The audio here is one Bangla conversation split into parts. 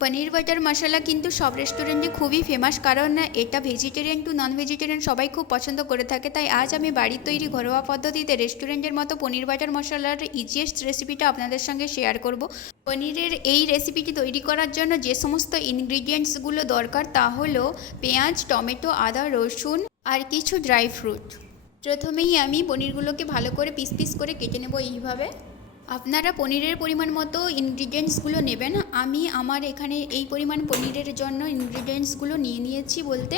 পনির বাটার মশলা কিন্তু সব রেস্টুরেন্টে খুবই ফেমাস, কারণ এটা ভেজিটেরিয়ান টু নন ভেজিটেরিয়ান সবাই খুব পছন্দ করে থাকে। তাই আজ আমি বাড়ির তৈরি ঘরোয়া পদ্ধতিতে রেস্টুরেন্টের মতো পনির বাটার মশলার ইজিয়েস্ট রেসিপিটা আপনাদের সঙ্গে শেয়ার করব। পনিরের এই রেসিপিটি তৈরি করার জন্য যে সমস্ত ইনগ্রিডিয়েন্টসগুলো দরকার তা হলো পেঁয়াজ, টমেটো, আদা, রসুন আর কিছু ড্রাই ফ্রুট। প্রথমেই আমি পনিরগুলোকে ভালো করে পিস পিস করে কেটে নেব এইভাবে। আপনারা পনিরের পরিমাণ মতো ইনগ্রিডিয়েন্টসগুলো নেবেন। আমি আমার এখানে এই পরিমাণ পনিরের জন্য ইনগ্রিডিয়েন্টসগুলো নিয়েছি বলতে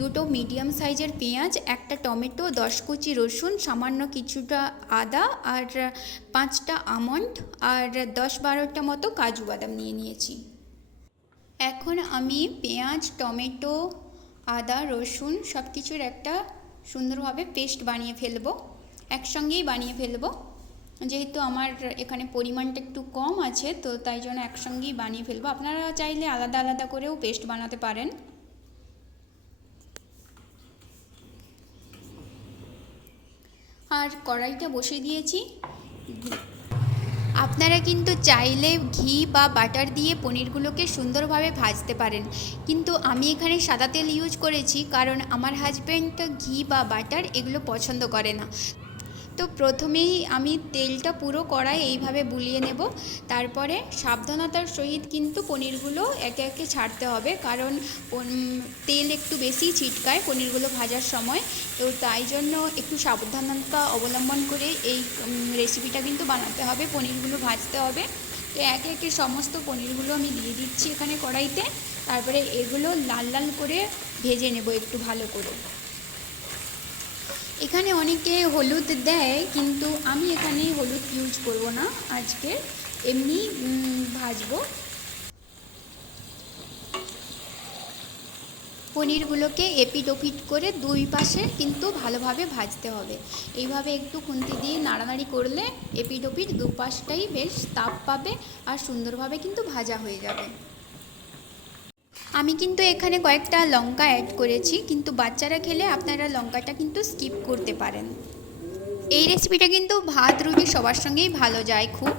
দুটো মিডিয়াম সাইজের পেঁয়াজ, একটা টমেটো, 10 কুচি রসুন, সামান্য কিছুটা আদা আর 5টা আমন্ড আর 10-12টা মতো কাজু বাদাম নিয়েছি। এখন আমি পেঁয়াজ, টমেটো, আদা, রসুন সব কিছুর একটা সুন্দরভাবে পেস্ট বানিয়ে ফেলবো, একসঙ্গেই বানিয়ে ফেলবো। যেহেতু আমার এখানে পরিমাণটা একটু কম আছে তো তাই জন্য একসঙ্গেই বানিয়ে ফেলবো। আপনারা চাইলে আলাদা আলাদা করেও পেস্ট বানাতে পারেন। আর কড়াইটা বসিয়ে দিয়েছি। আপনারা কিন্তু চাইলে ঘি বা বাটার দিয়ে পনিরগুলোকে সুন্দরভাবে ভাজতে পারেন, কিন্তু আমি এখানে সাদা তেল ইউজ করেছি কারণ আমার হাজব্যান্ড ঘি বা বাটার এগুলো পছন্দ করে না। তো প্রথমেই আমি তেলটা পুরো কড়াই এইভাবে বুলিয়ে নেব। তারপরে সাবধানতার সহিত কিন্তু পনিরগুলো একে একে ছাড়তে হবে, কারণ তেল একটু বেশি ছিটকায় পনিরগুলো ভাজার সময়। তো তাই জন্য একটু সাবধানতা অবলম্বন করে এই রেসিপিটা কিন্তু বানাতে হবে, পনিরগুলো ভাজতে হবে। তো একে একে সমস্ত পনিরগুলো আমি দিয়ে দিচ্ছি এখানে কড়াইতে। তারপরে এগুলো লাল লাল করে ভেজে নেব একটু ভালো করে। এখানে অনেকে হলুদ দেয়, কিন্তু আমি এখানে হলুদ ইউজ করব না, আজকে এমনি ভাজবো। পনিরগুলোকে এপিট ওপিট করে দুই পাশে কিন্তু ভালোভাবে ভাজতে হবে। এইভাবে একটু খুন্তি দিয়ে নাড়ানাড়ি করলে এপিট ওপিট দুপাশটাই বেশ তাপ পাবে আর সুন্দরভাবে কিন্তু ভাজা হয়ে যাবে। আমি কিন্তু এখানে কয়েকটা লঙ্কা অ্যাড করেছি, কিন্তু বাচ্চারা খেলে আপনারা লঙ্কাটা কিন্তু স্কিপ করতে পারেন। এই রেসিপিটা কিন্তু ভাত রুটি সবার সঙ্গেই ভালো যায় খুব।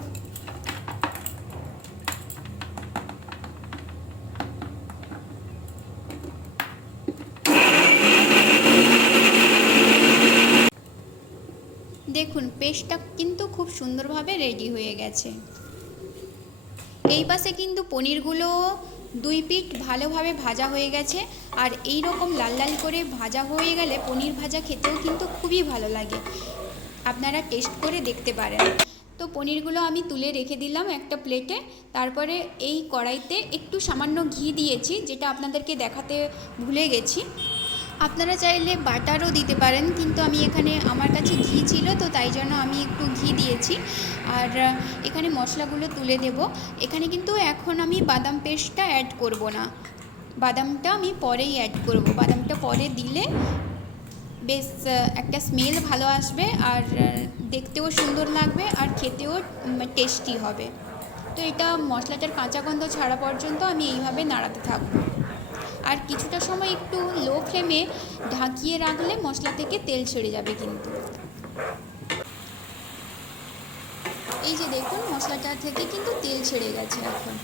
দেখুন পেস্টটা কিন্তু খুব সুন্দরভাবে রেডি হয়ে গেছে। এই পাশে কিন্তু পনিরগুলো দুই পিঠ ভালোভাবে ভাজা হয়ে গেছে। আর এই রকম লাল লাল করে ভাজা হয়ে গেলে পনির ভাজা খেতেও কিন্তু খুবই ভালো লাগে, আপনারা টেস্ট করে দেখতে পারেন। তো পনিরগুলো আমি তুলে রেখে দিলাম একটা প্লেটে। তারপরে এই কড়াইতে একটু সামান্য ঘি দিয়েছি, যেটা আপনাদেরকে দেখাতে ভুলে গেছি। আপনারা চাইলে বাটারও দিতে পারেন, কিন্তু আমি এখানে আমার কাছে ঘি ছিল তো তাই জন্য আমি একটু ঘি দিয়েছি। আর এখানে মশলাগুলো তুলে দেব। এখানে কিন্তু এখন আমি বাদাম পেস্টটা অ্যাড করব না, বাদামটা আমি পরেই অ্যাড করব। বাদামটা পরে দিলে বেশ একটা স্মেল ভালো আসবে আর দেখতেও সুন্দর লাগবে আর খেতেও টেস্টি হবে। তো এটা মশলাটার কাঁচা গন্ধ ছাড়া পর্যন্ত আমি এইভাবে নাড়াতে থাকবো। আর কিছুটা সময় একটু লো ফ্লেমে ঢাকিয়ে রাখলে মশলা থেকে তেল ছেড়ে যাবে কিন্তু। এই যে দেখুন মশলাটা থেকে কিন্তু তেল ছেড়ে গেছে এখন।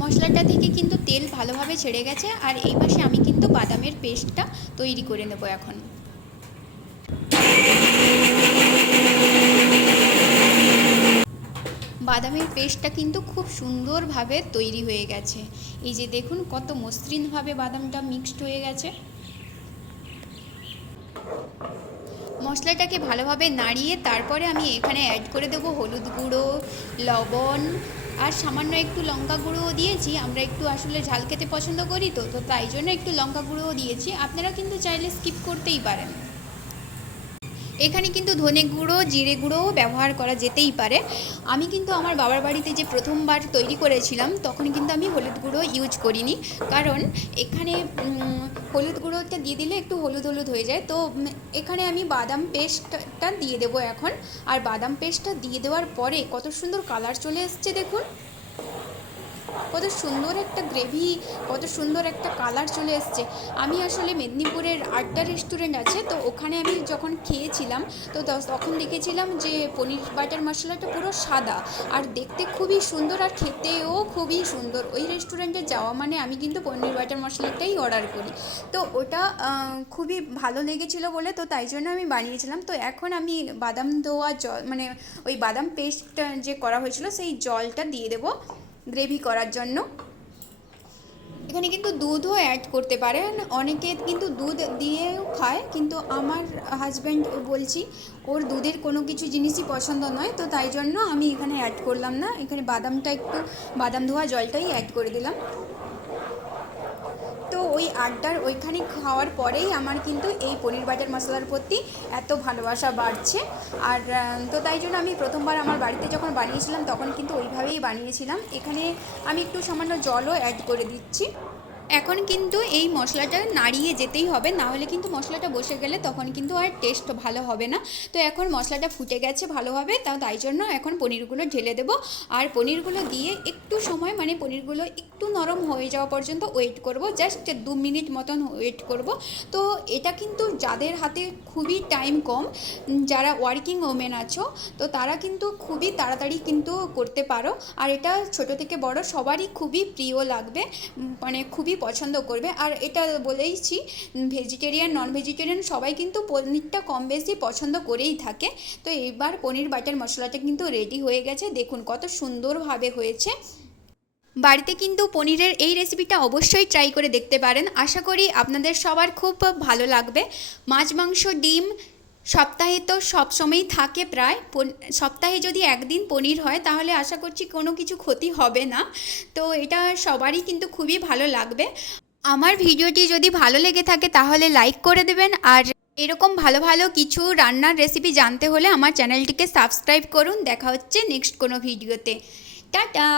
মশলাটা থেকে কিন্তু তেল ভালোভাবে ছেড়ে গেছে। আর এই পাশে আমি কিন্তু বাদামের পেস্টটা তৈরি করে নেব এখন। বাদামের পেস্টটা কিন্তু খুব সুন্দরভাবে তৈরি হয়ে গেছে। এই যে দেখুন কত মসৃণভাবে বাদামটা মিক্সড হয়ে গেছে। মশলাটাকে ভালোভাবে নাড়িয়ে তারপরে আমি এখানে অ্যাড করে দেবো হলুদ গুঁড়ো, লবণ আর সামান্য একটু লঙ্কা গুঁড়োও দিয়েছি। আমরা একটু আসলে ঝাল খেতে পছন্দ করি তো তাই জন্য একটু লঙ্কা গুঁড়োও দিয়েছি। আপনারা কিন্তু চাইলে স্কিপ করতেই পারেন। এখানে কিন্তু ধনে গুঁড়ো, জিরে গুঁড়োও ব্যবহার করা যেতেই পারে। আমি কিন্তু আমার বাবার বাড়িতে যে প্রথমবার তৈরি করেছিলাম তখন কিন্তু আমি হলুদ গুঁড়ো ইউজ করিনি, কারণ এখানে হলুদ গুঁড়োটা দিয়ে দিলে একটু হলুদ হলুদ হয়ে যায়। তো এখানে আমি বাদাম পেস্টটা দিয়ে দেবো এখন। আর বাদাম পেস্টটা দিয়ে দেওয়ার পরে কত সুন্দর কালার চলে এসছে দেখুন। কত সুন্দর একটা গ্রেভি, কত সুন্দর একটা কালার চলে এসছে। আমি আসলে মেদিনীপুরের আড্ডা রেস্টুরেন্ট আছে, তো ওখানে আমি যখন খেয়েছিলাম তো তখন দেখেছিলাম যে পনির বাটার মশলাটা পুরো সাদা আর দেখতে খুবই সুন্দর আর খেতেও খুবই সুন্দর। ওই রেস্টুরেন্টে যাওয়া মানে আমি কিন্তু পনির বাটার মশলাটাই অর্ডার করি। তো ওটা খুবই ভালো লেগেছিলো বলে তো তাই জন্য আমি বানিয়েছিলাম। তো এখন আমি বাদাম ধোয়া জল মানে ওই বাদাম পেস্ট যে করা হয়েছিল সেই জলটা দিয়ে দেবো গ্রেভি করার জন্য। এখানে কিন্তু দুধও অ্যাড করতে পারেন, অনেকে কিন্তু দুধ দিয়েও খায়, কিন্তু আমার হাজব্যান্ড বলছি ওর দুধের কোনো কিছু জিনিসই পছন্দ নয়, তো তাই জন্য আমি এখানে অ্যাড করলাম না, এখানে বাদামটা একটু বাদাম ধোয়া জলটাই অ্যাড করে দিলাম। তো ওই আড্ডার ওইখানে খাওয়ার পরেই আমার কিন্তু এই পনির বাটার মশলার প্রতি এত ভালোবাসা বাড়ছে। আর তো তাই জন্য আমি প্রথমবার আমার বাড়িতে যখন বানিয়েছিলাম তখন কিন্তু ওইভাবেই বানিয়েছিলাম। এখানে আমি একটু সামান্য জলও অ্যাড করে দিচ্ছি। এখন কিন্তু এই মশলাটা নাড়িয়ে যেতেই হবে, না হলে কিন্তু মশলাটা বসে গেলে তখন কিন্তু আর টেস্ট ভালো হবে না। তো এখন মশলাটা ফুটে গেছে ভালোভাবে, তাই জন্য এখন পনিরগুলো ঢেলে দেবো। আর পনিরগুলো দিয়ে একটু সময় মানে পনিরগুলো একটু নরম হয়ে যাওয়া পর্যন্ত ওয়েট করব, জাস্ট 2 মিনিট মতন ওয়েট করব। তো এটা কিন্তু যাদের হাতে খুবই টাইম কম, যারা ওয়ার্কিং ওমেন আছো, তো তারা কিন্তু খুবই তাড়াতাড়ি কিন্তু করতে পারো। আর এটা ছোট থেকে বড় সবারই খুবই প্রিয় লাগবে, মানে খুবই পছন্দ করবে। আর এটা বলেইছি ভেজিটেরিয়ান নন ভেজিটেরিয়ান সবাই কিন্তু পনিরটা কম বেশি পছন্দ করেই থাকে। তো এবার পনির বাটার মশলাটা কিন্তু রেডি হয়ে গেছে, দেখুন কত সুন্দরভাবে হয়েছে। বাড়িতে কিন্তু পনিরের এই রেসিপিটা অবশ্যই ট্রাই করে দেখতে পারেন, আশা করি আপনাদের সবার খুব ভালো লাগবে। মাছ মাংস ডিম সপ্তাহে তো সবসময়ই থাকে, প্রায় সপ্তাহে যদি একদিন পনির হয় তাহলে আশা করছি কোনো কিছু ক্ষতি হবে না। তো এটা সবারই কিন্তু খুবই ভালো লাগবে। আমার ভিডিওটি যদি ভালো লেগে থাকে তাহলে লাইক করে দেবেন, আর এরকম ভালো ভালো কিছু রান্নার রেসিপি জানতে হলে আমার চ্যানেলটিকে সাবস্ক্রাইব করুন। দেখা হচ্ছে নেক্সট কোনো ভিডিওতে। টাটা।